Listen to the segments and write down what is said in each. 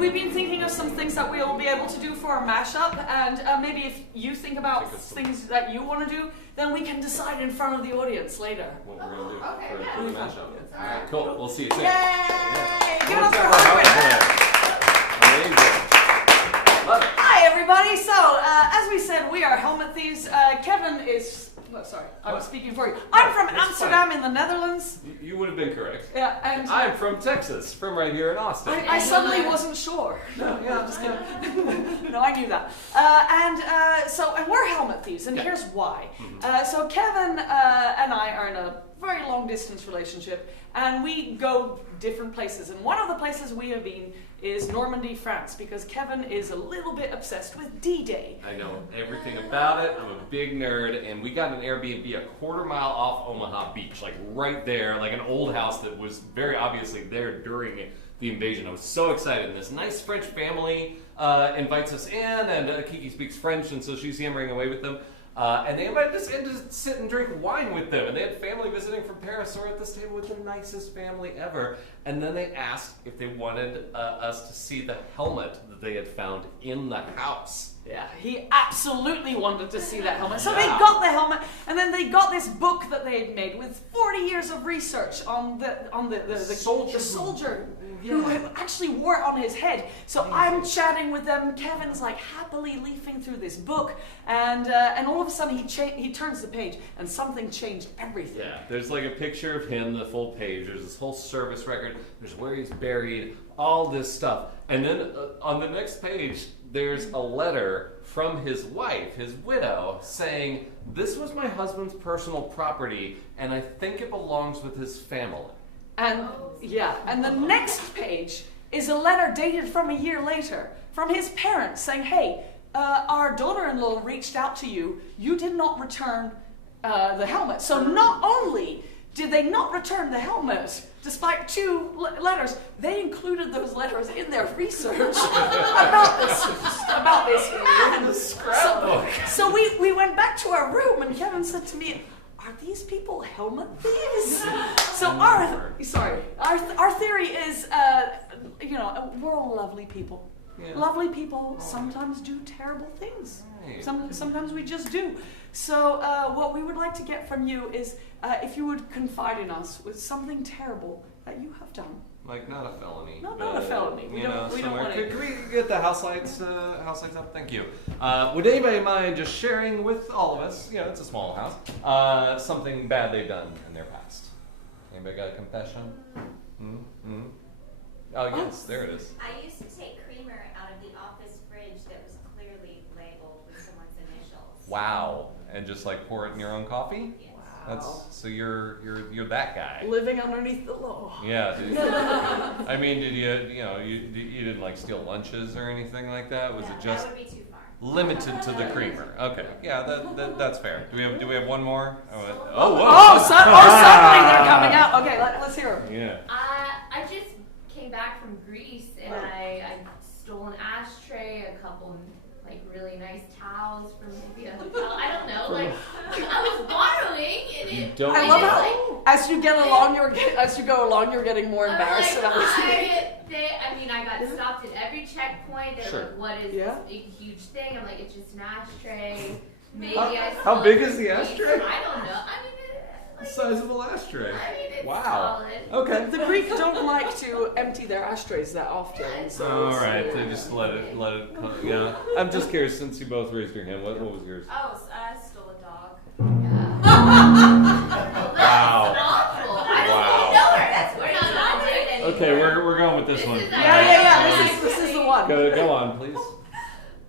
we've been thinking of some things that we'll be able to do for our mashup, and maybe if you think about things that you want to do, then we can decide in front of the audience later. What we're going to do Okay, for the mashup. All right, cool. We'll see you soon. Yay! Yeah. Give it up for Hardware! Amazing. Love it. Hi everybody! So, as we said, we are Helmet Thieves. Kevin is... Oh, sorry, I was speaking for you. I'm from Amsterdam in the Netherlands. You would have been correct. Yeah, and... I'm from Texas, from right here in Austin. I suddenly wasn't sure. No, I'm just kidding. No, I knew that. And we're Helmet Thieves, and here's why. So Kevin and I are in a very long distance relationship, and we go different places. And one of the places we have been is Normandy, France, because Kevin is a little bit obsessed with D-Day. I know everything about it. I'm a big nerd, and we got an Airbnb a quarter-mile off Omaha Beach, like right there, like an old house that was very obviously there during the invasion. I was so excited. And this nice French family invites us in, and Kiki speaks French, and so she's hammering away with them. And they invited us in to sit and drink wine with them. And they had family visiting from Paris, so we're at this table with the nicest family ever. And then they asked if they wanted us to see the helmet that they had found in the house. Yeah, he absolutely wanted to see that helmet. So they got the helmet, and then they got this book that they had made with 40 years of research on the soldier who actually wore it on his head. So I'm chatting with them. Kevin's like happily leafing through this book, and all of a sudden he turns the page, and something changed everything. Yeah, there's like a picture of him, the full page. There's this whole service record. There's where he's buried, all this stuff, and then on the next page, there's a letter from his wife, his widow, saying, "This was my husband's personal property, and I think it belongs with his family." And and the next page is a letter dated from a year later from his parents saying, "Hey, our daughter-in-law reached out to you. You did not return the helmet." So not only did they not return the helmet, despite two letters, they included those letters in their research about this man. So we went back to our room, and Kevin said to me, "Are these people helmet thieves?" So our theory is, we're all lovely people. Yeah. Lovely people sometimes do terrible things. Right. Sometimes we just do. So what we would like to get from you is if you would confide in us with something terrible that you have done. Like not a felony. No, not a felony. We don't want it. Could we get the house lights up? Thank you. Would anybody mind just sharing with all of us, it's a small house, something bad they've done in their past? Anybody got a confession? Oh, yes, there it is. I used to take creamer out of the office fridge that was clearly labeled with someone's initials. Wow. And just like pour it in your own coffee? Yes. So you're that guy. Living underneath the law. Yeah. I mean, did you didn't like steal lunches or anything like that? Was it just that would be too far. Limited to the creamer? Okay. Yeah, that's fair. Do we have one more? Suddenly they're coming out. Okay, let's hear them. Yeah. I just came back from Greece, and I stole an ashtray, a couple like really nice towels from maybe a hotel. I don't know. Like I was borrowing, and it. I love how as you go along, you're getting more embarrassed about it. I got stopped at every checkpoint. They're like, "What is this big, huge thing?" I'm like, "It's just an ashtray." Maybe how big is the ashtray? I don't know. The sizable ashtray. It's wow. solid. Okay. The Greeks don't like to empty their ashtrays that often. So all right, they just let it. Yeah. I'm just curious, since you both raised your hand, what was yours? Oh, I stole a dog. Yeah. Wow. Awful. I don't know her. That's we're not doing it anymore. Okay, we're going with this one. Yeah. This is the one. Go on, please.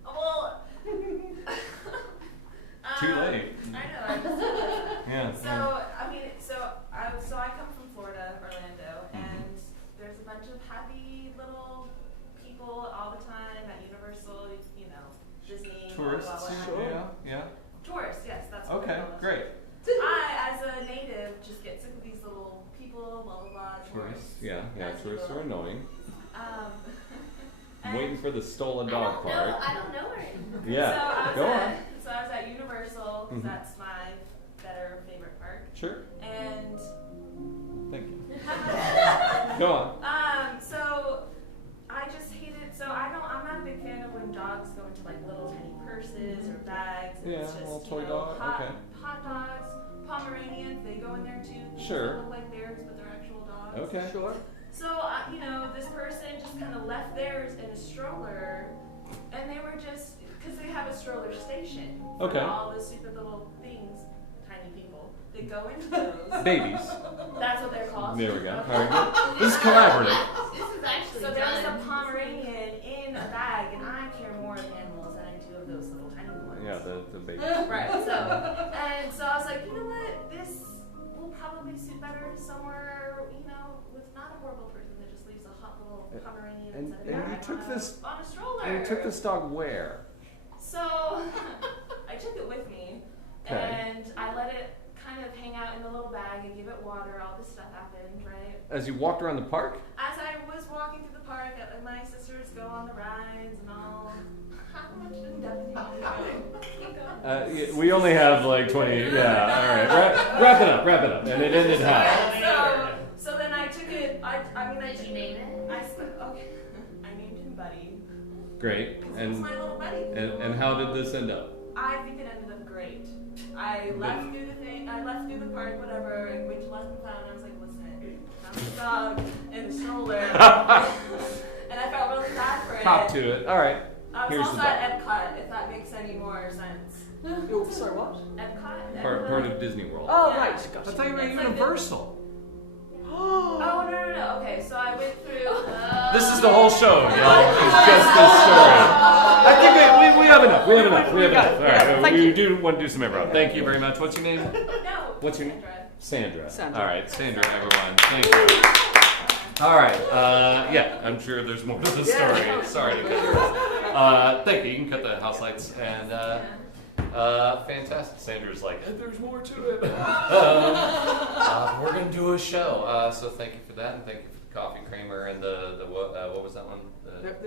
Well. Too late. I know. Yeah. So I come from Florida, Orlando, and there's a bunch of happy little people all the time at Universal, Disney. Tourists. Blah, blah, blah. Yeah. Tourists, yes, that's what Okay, great. I, as a native, just get sick of these little people, blah, blah, blah. Tourists. Yeah. Tourists are annoying. I'm And waiting for the stolen dog part. I don't know her. Yeah, go on. So I was at Universal, because that's my better favorite park. Sure. And thank you. Go on. so I just hated. So Sure. that look like theirs, but they're actual dogs. Okay. Sure. So, this person just kind of left theirs in a stroller, and they were just, because they have a stroller station. For Okay. all the stupid little things, tiny people, they go into those. Babies. That's what they're called. There we go. Okay. All right. This is collaborative. This is actually So there was done. a Pomeranian in a bag, and I care more of animals than I do of those little tiny ones. Yeah, the babies. Right. So I was like, you know what? This will probably suit better somewhere, with not a horrible person that just leaves a hot little Pomeranian And inside you a bag took this. on a stroller. And you took this dog where? So I took it with me, Okay. and I let it kind of hang out in the little bag and give it water. All this stuff happened, right? As you walked around the park? As I was walking through the park, I let my sisters go on the rides and all. How much in depth do you want to keep going? Yeah, we only have like 20. Yeah, all right. Wrap it up. And it ended how? So then I took it. Did you name it? Okay. I named him Buddy. Great. He's And my little buddy. and how did this end up? I think it ended up great. I left through the thing. I left through the park, whatever. And went to Lost and Found. I was like, listen, found the dog in the stroller, and I felt really bad for it. Hop to it. All right. I was Here's also the dog. at Epcot, if that makes any more sense. Oh, sorry, what? Epcot. Part of Disney World. Oh, Yeah. right. Gotcha. I thought you were at It's like Universal. Oh no. Okay, so I went through. This is the whole show, y'all. It's just this story. I think we have enough. We have enough. All right. Thank We you. do want to do some improv. Thank you very much. What's your name? No. What's your name? Sandra. Sandra. Sandra. All right, Sandra, everyone. Thank you. All right. Yeah, I'm sure there's more to the story. Sorry to cut you off. Thank you. You can cut the house lights. And fantastic. Sandra's like, there's more to it. We're going to do a show. So thank you for that. And thank you for the coffee creamer and the what was that one?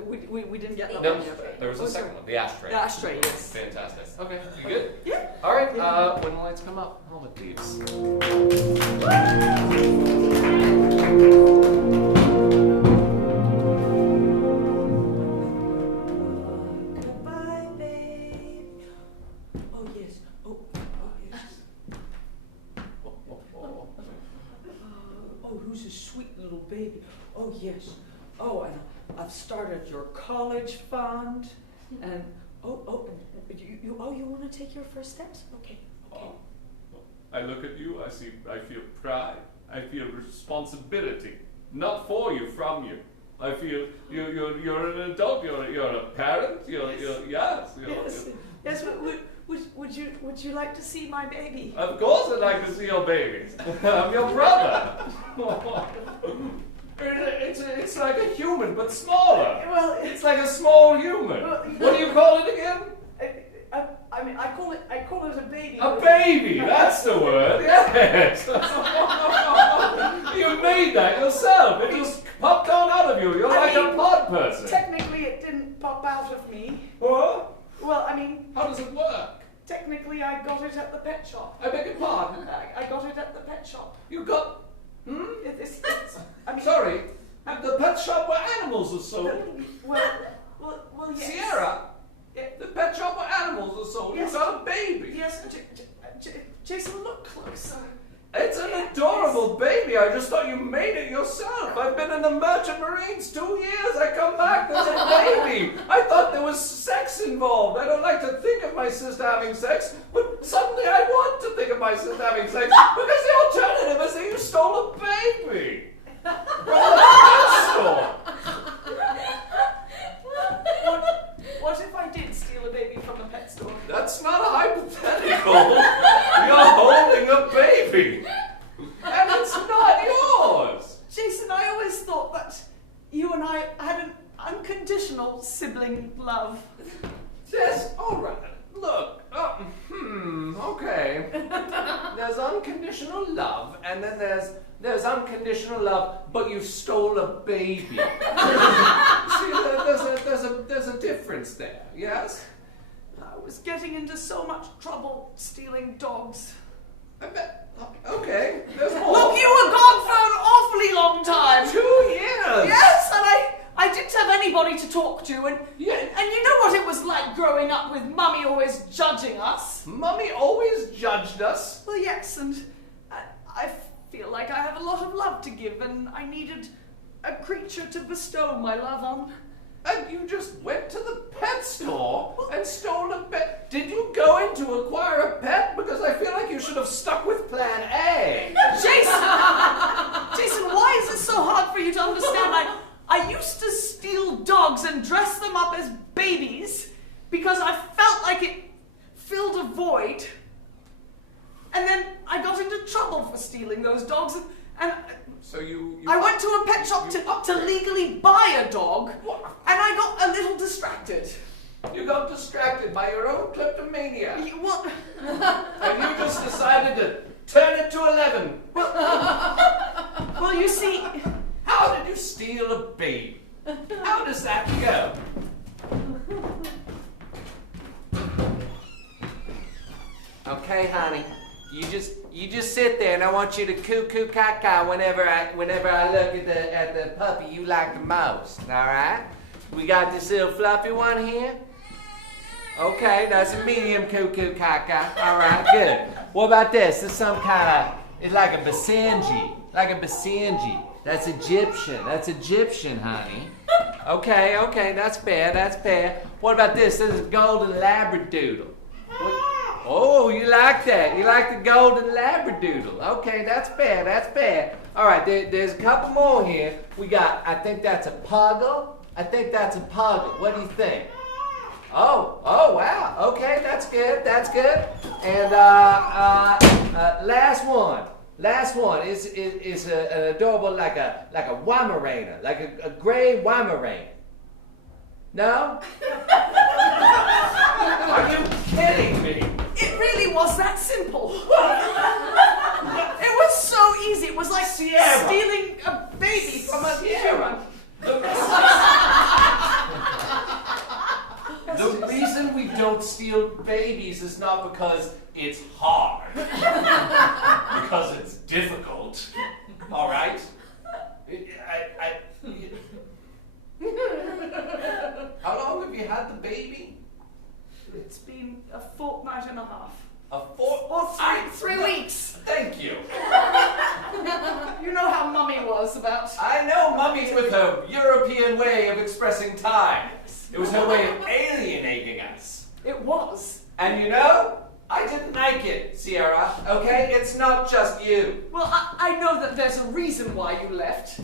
We didn't get that No, one yet. there was a second one. The ashtray. The ashtray, yes. Fantastic. Okay, you good? Yeah. All right. When the lights come up, helmet thieves. Goodbye, babe. Oh, yes. Oh, yes. Oh, who's a sweet little baby? Oh, yes. Oh, and I've started your college fund. And, you want to take your first steps? Okay. I look at you, I feel pride, I feel responsibility, not for you, from you. I feel you're an adult, you're a parent, Yes, would you like to see my baby? Of course I'd like to see your baby. I'm your brother. It's like a human, but smaller. Well, It's like a small human. What do you call it again? I call it a baby. A baby, that's the word, yes. You made that yourself. It just popped on out of you. You're like a pod person. Technically, it didn't pop out of me. What? Well, I mean, How does it work? technically, I got it at the pet shop. I beg your pardon. I got it at the pet shop. You got... It's I mean, Sorry, at the pet shop where animals are sold. well, yes. Sierra, the pet shop where animals are sold. Yes. You got a baby. Yes, Jason, look closer. It's an adorable baby. I just thought you made it yourself. I've been in the Merchant Marines 2 years. I come back, there's a baby. I thought there was sex involved. I don't like to think of my sister having sex, but suddenly I want to think of my sister having sex because the alternative is that you stole a baby from the pet store. What if I did steal a baby from a pet store? That's not a hypothetical. You're holding a baby. And it's not yours. Jason, I always thought that you and I had an unconditional sibling love. Yes, all right. Look, okay. There's unconditional love, and then there's unconditional love, but you stole a baby. See, there's a difference there, yes? I was getting into so much trouble stealing dogs. I bet. Okay, there's more. Look, you were gone for an awfully long time. 2 years. Yes, and I didn't have anybody to talk to, and Yeah. and you know what it was like growing up with Mummy always judging us. Mummy always judged us. Well, yes, and I feel like lot of love to give, and I needed a creature to bestow my love on. And you just went to the pet store and stole a pet? Did you go in to acquire a pet? Because I feel like you should have stuck with plan A. Jason, why is it so hard for you to understand? I used to steal dogs and dress them up as babies because I felt like it filled a void. And then I got into trouble for stealing those dogs, and so you I went to a pet shop to legally buy a dog, and I got a little distracted. You got distracted by your own kleptomania. What? And you just decided to turn it to 11. Well, you see... How did you steal a baby? How does that go? Okay, honey. You just sit there, and I want you to coo caca whenever I look at the puppy you like the most. All right? We got this little fluffy one here. Okay, that's a medium coo caca. All right, good. What about this? This is some kind of, it's like a basenji. That's Egyptian, honey. Okay, that's fair. What about this? This is golden labradoodle. Oh, you like that? You like the golden labradoodle? Okay, that's fair. All right, there's a couple more here. We got, I think that's a puggle. What do you think? Oh, wow. Okay, that's good. And last one is an adorable, like a Weimaraner, like a gray Weimaraner. No? Are you kidding me? It really was that simple. It was so easy. It was like stealing a baby from a human. The reason we don't steal babies is not because it's hard. Because it's difficult. All right? How long have you had the baby? It's been a fortnight and a half. Or 3 weeks. Thank you. You know how Mummy was about... I know Mummy with her European way of expressing time. It was her way of alienating us. It was. And you know, I didn't like it, Sierra, okay? It's not just you. Well, I know that there's a reason why you left.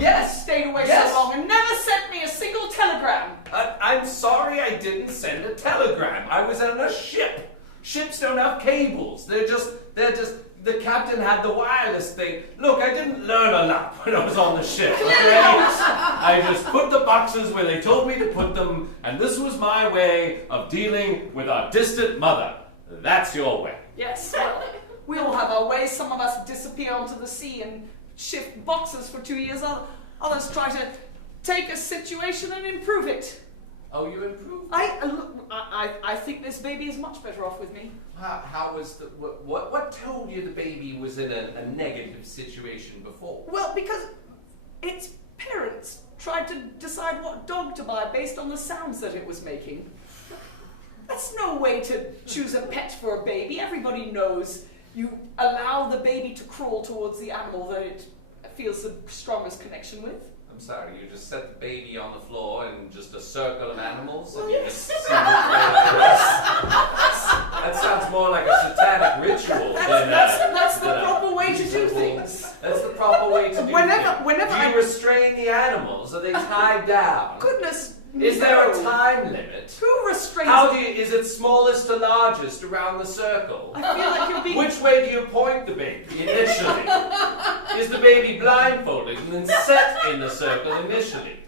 Yes. Stayed away Yes. so long and never sent me a single telegram. I'm sorry I didn't send a telegram. I was on a ship. Ships don't have cables. They're just, the captain had the wireless thing. Look, I didn't learn a lot when I was on the ship, okay? I just put the boxes where they told me to put them, and this was my way of dealing with our distant mother. That's your way. Yes, well, we all have our ways. Some of us disappear onto the sea and shift boxes for 2 years. Others try to take a situation and improve it. Oh, you improved? I think this baby is much better off with me. How was the... What told you the baby was in a negative situation before? Well, because its parents tried to decide what dog to buy based on the sounds that it was making. That's no way to choose a pet for a baby. Everybody knows you allow the baby to crawl towards the animal that it feels the strongest connection with. I'm sorry, you just set the baby on the floor in just a circle of animals? Well, And you yes. just see which way it goes? That sounds more like a satanic ritual than That's the proper way to do things. That's the proper way to do things. Whenever Do you restrain the animals? Are they tied down? Goodness, Is there a no. time limit? Who restrains Is it smallest to largest around the circle? I feel like you're being... Which way do you point the baby initially? Is the baby blindfolded and then set in the circle initially?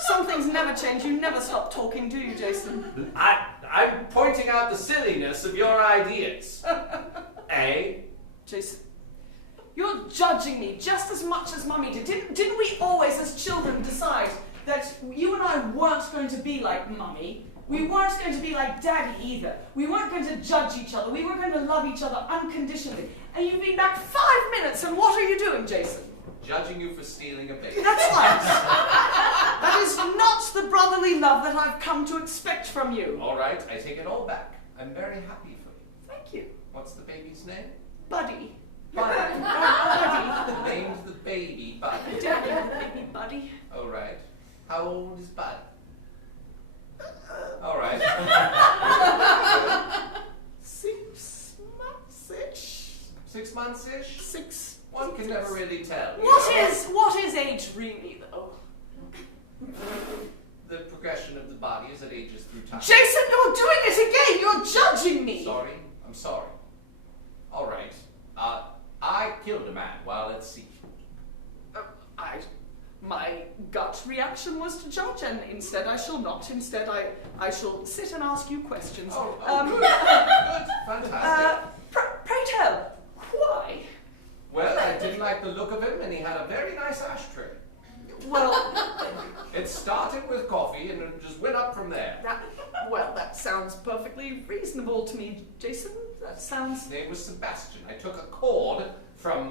Some things never change. You never stop talking, do you, Jason? I'm pointing out the silliness of your ideas. Jason, you're judging me just as much as Mummy did. Didn't we always, as children, decide that you and I weren't going to be like Mummy? We weren't going to be like Daddy either. We weren't going to judge each other. We were going to love each other unconditionally. And you've been back 5 minutes, and what are you doing, Jason? Judging you for stealing a baby. That's right. That is not the brotherly love that I've come to expect from you. All right, I take it all back. I'm very happy for you. Thank you. What's the baby's name? Buddy. Buddy. Buddy. The How old is Bud? All right. 6 months-ish. 6 months-ish? 6. One can never really tell. you What is age really, though? The progression of the body as it ages through time. Jason, you're doing it again! You're judging me! Sorry. I'm sorry. All right. I killed a man while at sea. My gut reaction was to judge, and instead I shall not. Instead, I shall sit and ask you questions. Good. Good. Fantastic. Pray tell, why? Well, I didn't like the look of him, and he had a very nice ashtray. Well, It started with coffee, and it just went up from there. that sounds perfectly reasonable to me, Jason. That sounds... His name was Sebastian. I took a cord from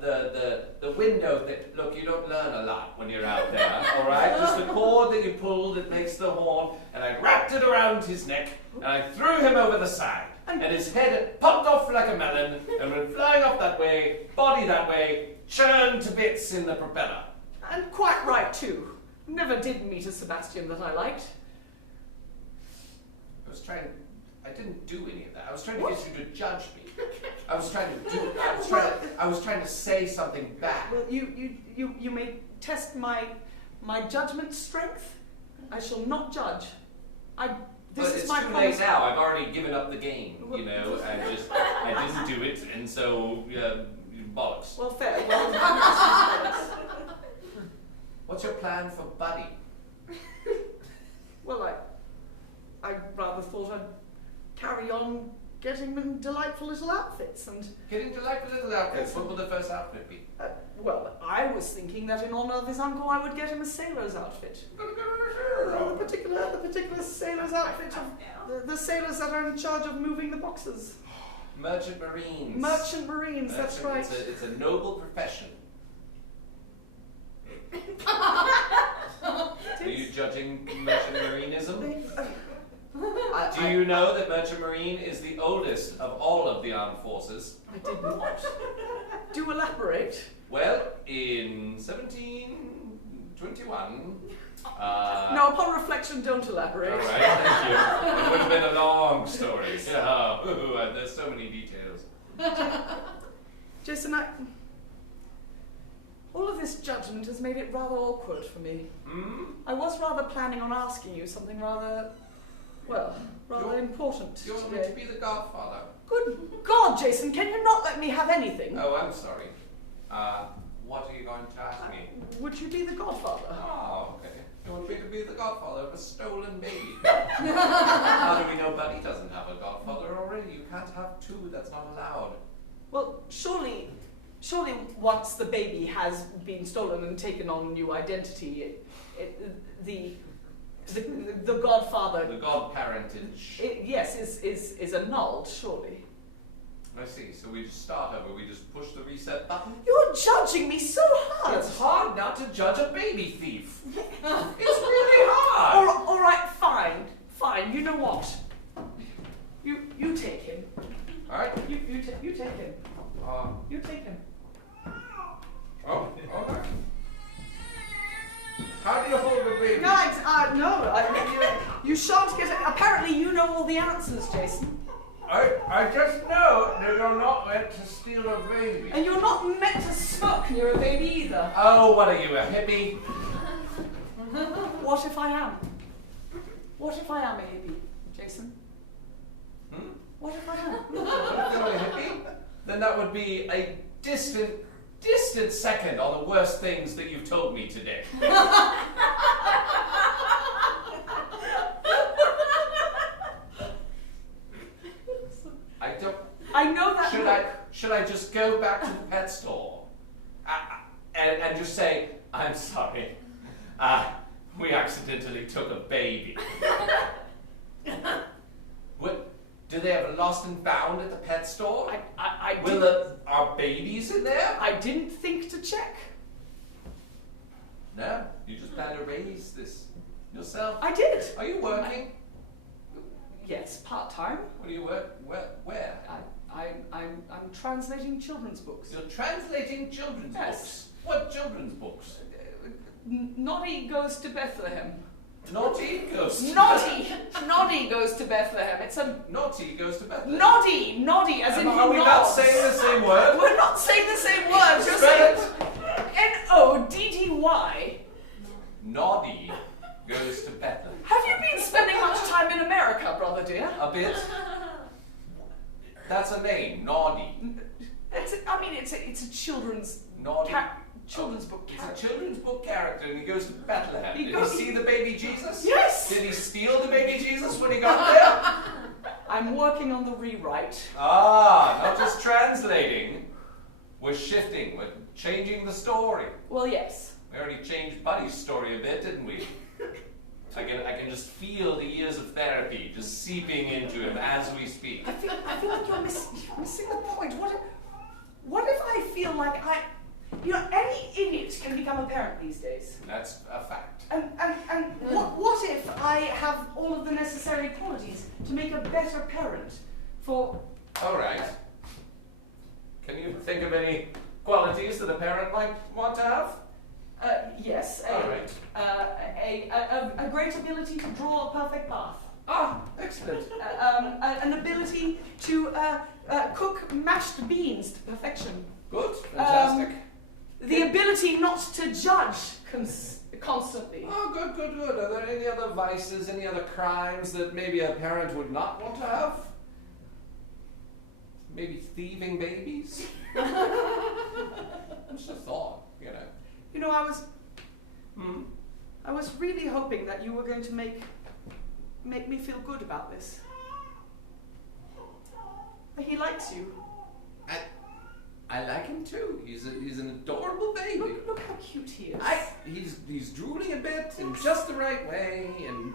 the window that, look, you don't learn a lot when you're out there, all right? Just the cord that you pull that makes the horn, and I wrapped it around his neck, and I threw him over the side. And his head popped off like a melon, and went flying off that way, body that way, churned to bits in the propeller. And quite right, too. Never did meet a Sebastian that I liked. I didn't do any of that. I was trying to get you to judge me. I was trying to say something back. Well, you may test my judgment strength. I shall not judge. This But is it's my too promise. late now. I've already given up the game, you know. I didn't do it, and so bollocks. Well, fair. Well, What's your plan for Buddy? well, I rather thought I'd carry on getting them delightful little outfits, and Getting delightful little outfits. What will the first outfit be? well, I was thinking that in honor of his uncle, I would get him a sailor's outfit. The particular sailor's outfit of the sailors that are in charge of moving the boxes. Merchant Marines. Merchant Marines, that's right. It's a noble profession. Are you judging Merchant Marinism? Do you know that Merchant Marine is the oldest of all of the armed forces? I did not. Do elaborate. Well, in 1721... No, upon reflection, don't elaborate. All right, thank you. It would have been a long story. Yeah, there's so many details. Jason, all of this judgment has made it rather awkward for me. I was rather planning on asking you something rather important Do you want me today. to be the godfather? Good God, Jason, can you not let me have anything? Oh, I'm sorry. What are you going to ask me? Would you be the godfather? Oh, okay. You want me to be the godfather of a stolen baby? How do we know Buddy doesn't have a godfather already? You can't have two, that's not allowed. Well, surely once the baby has been stolen and taken on a new identity, the godfather... The godparentage. Yes, is annulled, surely. I see, so we just start over, we just push the reset button? You're judging me so hard! It's hard not to judge a baby thief. It's really hard. All right, fine. You know what? You take him. All right. You take him. You take him. Oh, okay. How do you hold a baby? Guys, no. You shan't get it. Apparently, you know all the answers, Jason. I just know that you're not meant to steal a baby. And you're not meant to smoke near a baby either. Oh, what are you, a hippie? What if I am? What if I am a hippie, Jason? What if I am? What if you're a hippie? Then that would be a distant second on the worst things that you've told me today. I know that. Should I just go back to the pet store and just say, I'm sorry, we accidentally took a baby. What? Do they have a lost and found at the pet store? Are babies in there? I didn't think to check. No, you just plan to raise this yourself. I did. Are you working? Yes, part-time. What do you work? Where? I'm translating children's books. You're translating children's Yes. books. What children's books? Noddy goes to Bethlehem. Naughty goes to Noddy goes to Bethlehem. It's a Naughty goes to Bethlehem. Noddy, as in he Are we not nods. saying the same word? We're not saying the same words. You're Spell saying it. Noddy. Naughty goes to Bethlehem. Have you been spending much time in America, brother dear? A bit. That's a name, Naughty. It's a children's Naughty. children's book It's character. a children's book character, and he goes to Bethlehem. He Did goes- he see the baby Jesus? Yes! Did he steal the baby Jesus when he got there? I'm working on the rewrite. Not just translating. We're shifting. We're changing the story. Well, yes. We already changed Buddy's story a bit, didn't we? I can just feel the years of therapy just seeping into him as we speak. I feel like you're missing the point. What if I feel like any idiot can become a parent these days? That's a fact. And what if I have all of the necessary qualities to make a better parent for... All right. Can you think of any qualities that a parent might want to have? Yes. All right. A great ability to draw a perfect path. Excellent. An ability to cook mashed beans to perfection. Good. Fantastic. The ability not to judge constantly. Good. Are there any other vices, any other crimes that maybe a parent would not want to have? Maybe thieving babies? Just a thought, you know. You know, I was really hoping that you were going to make me feel good about this. He likes you. I like him too. He's an adorable baby. Look how cute he is. He's drooling a bit in just the right way, and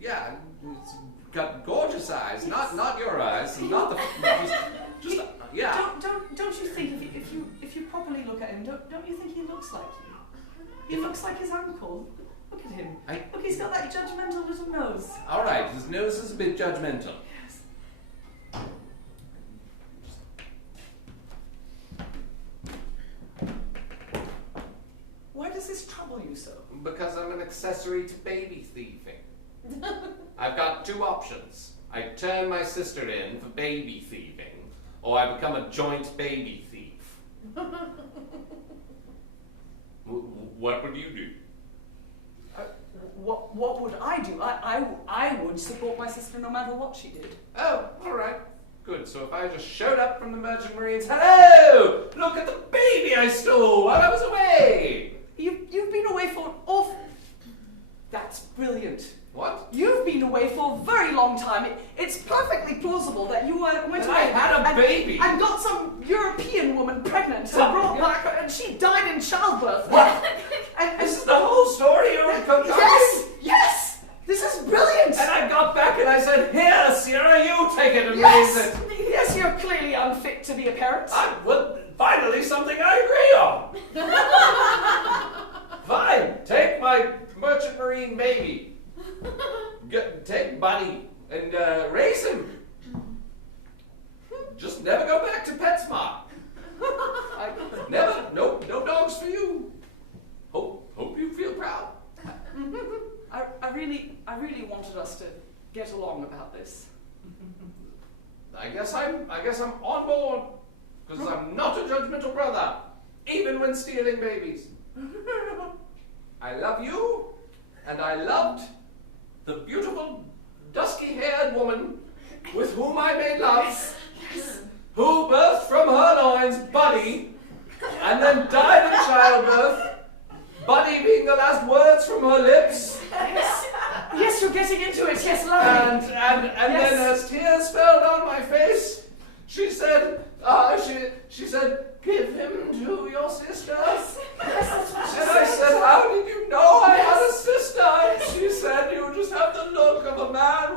yeah, he's got gorgeous eyes. Yes. Not your eyes, not the just yeah. Don't you think if you properly look at him, don't you think he looks like you? He looks like his uncle. Look at him. Look, he's got that judgmental little nose. All right, his nose is a bit judgmental. Yes. Why does this trouble you so? Because I'm an accessory to baby thieving. I've got two options. I turn my sister in for baby thieving, or I become a joint baby thief. What would you do? What would I do? I would support my sister no matter what she did. Oh, all right. Good. So if I just showed up from the Merchant Marines, hello! Look at the baby I stole while I was away! You've been away for That's brilliant. What? You've been away for a very long time. It's perfectly plausible that you went And away I had a baby. and got some European woman pregnant and brought back, and she died in childbirth. What? And This is the whole story you were concocting? yes, this is brilliant. And I got back and I said, here, Sierra, you take it and yes, raise it. yes, you're clearly unfit to be a parent. Well, finally something I agree on. Fine, take my Merchant Marine baby. Take Buddy and raise him. Just never go back to PetSmart. Never. No dogs for you. Hope you feel proud. I really wanted us to get along about this. I guess I'm on board because I'm not a judgmental brother, even when stealing babies. I love you, and I loved the beautiful, dusky-haired woman with whom I made love, who birthed from her loins Buddy, and then died in childbirth, Buddy being the last words from her lips. Yes, you're getting into it. Yes, lovely. And Yes. then as tears fell down my face, she said, she said, give him to your sister. And I said, how did you know I had a sister? And she said, you just have the look of a man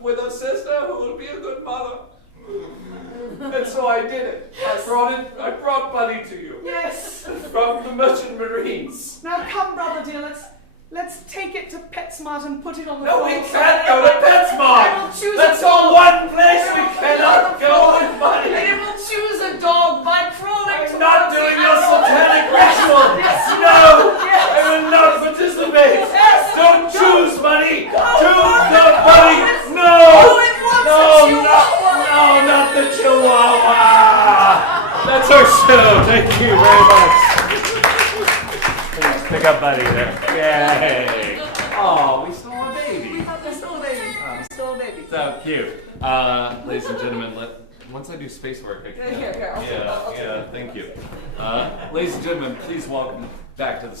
with a sister who will be a good mother. And so I did it. I brought Buddy to you. Yes. From the Merchant Marines. Now come, brother dear, let's take it to PetSmart and put it on the No, floor. we can't go to I will PetSmart! choose That's a dog. the one place we cannot go with Buddy! It will choose a dog by crawling I'm towards not the doing your animal. satanic ritual! Yes. No! Yes. I up buddy there. Yay. Oh, we stole a baby. We stole a baby. We stole a baby. So cute. Ladies and gentlemen, once I do space work, I can. Here, I'll take it. Thank you. Ladies and gentlemen, please welcome back to the